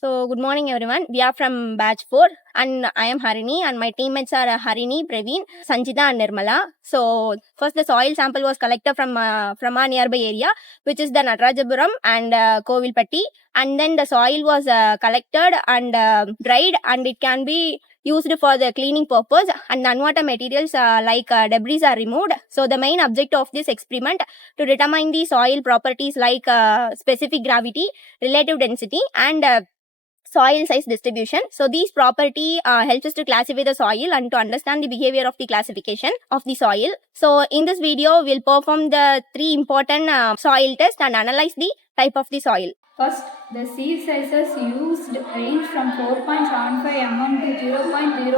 Good morning everyone. We are from batch 4 and I am Harini and my teammates are Harini, Praveen, Sanjita and Nirmala. So first the soil sample was collected from our nearby area, which is the Natarajapuram and Kovilpatti, and then the soil was collected and dried, and it can be used for the cleaning purpose, and the unwanted materials like debris are removed. So the main objective of this experiment to determine the soil properties like specific gravity, relative density and soil size distribution. So these property helps us to classify the soil and to understand the behavior of the classification of the soil. So in this video, we'll perform the 3 important soil tests and analyze the type of the soil. First, the seed sizes used range from 4.75 mm to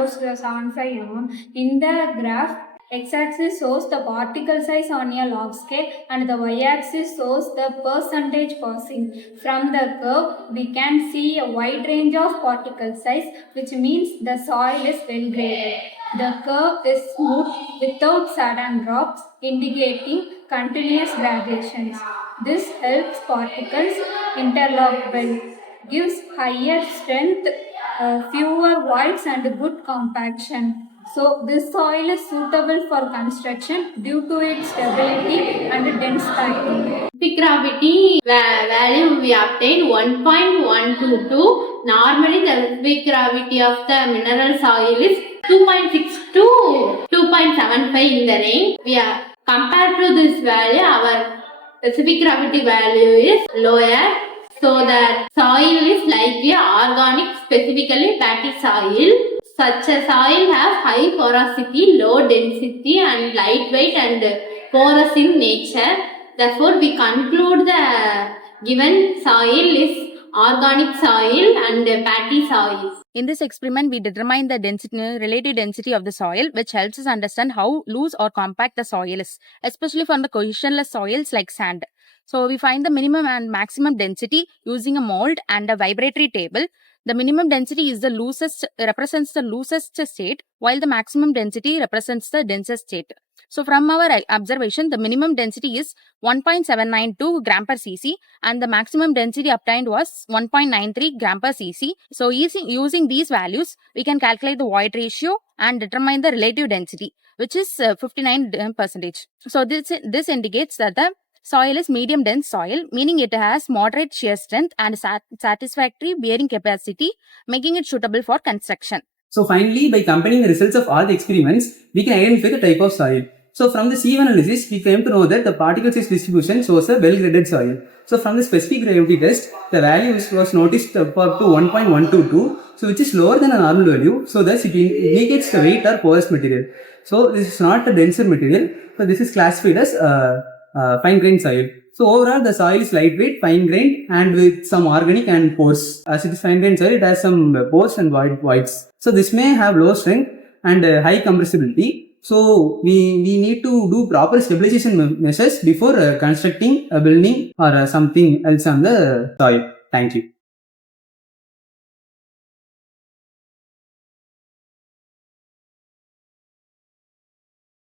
0.075 mm. In the graph, x-axis shows the particle size on a log scale and the y-axis shows the percentage passing. From the curve, we can see a wide range of particle size, which means the soil is well graded. The curve is smooth without sudden drops, indicating continuous gradations. This helps particles interlock well, gives higher strength, fewer voids and good compaction. So this soil is suitable for construction due to its stability and dense type. Specific gravity value we obtain 1.122. Normally the specific gravity of the mineral soil is 2.6 to 2.75 in the range. We are compared to this value, our specific gravity value is lower. So that soil is likely organic, specifically patty soil. Such a soil has high porosity, low density and lightweight and porous in nature. Therefore, we conclude the given soil is organic soil and patty soil. In this experiment, we determine the relative density of the soil, which helps us understand how loose or compact the soil is, especially for the cohesionless soils like sand. So we find the minimum and maximum density using a mold and a vibratory table. The minimum density is represents the loosest state, while the maximum density represents the densest state. So from our observation, the minimum density is 1.792 gram per cc and the maximum density obtained was 1.93 gram per cc. So using these values, we can calculate the void ratio and determine the relative density, which is 59%. So this indicates that the soil is medium dense soil, meaning it has moderate shear strength and satisfactory bearing capacity, making it suitable for construction. So finally, by comparing the results of all the experiments, we can identify the type of soil. So from the sieve analysis, we came to know that the particle size distribution shows a well-graded soil. So from the specific gravity test, the value was noticed up to 1.122, so which is lower than a normal value. So thus it indicates the weight or porous material. So this is not a denser material. So this is classified as fine-grained soil. So overall, the soil is lightweight, fine-grained, and with some organic and pores. As it is fine-grained soil, it has some pores and voids. So this may have low strength and high compressibility. So we need to do proper stabilization measures before constructing a building or something else on the soil. Thank you.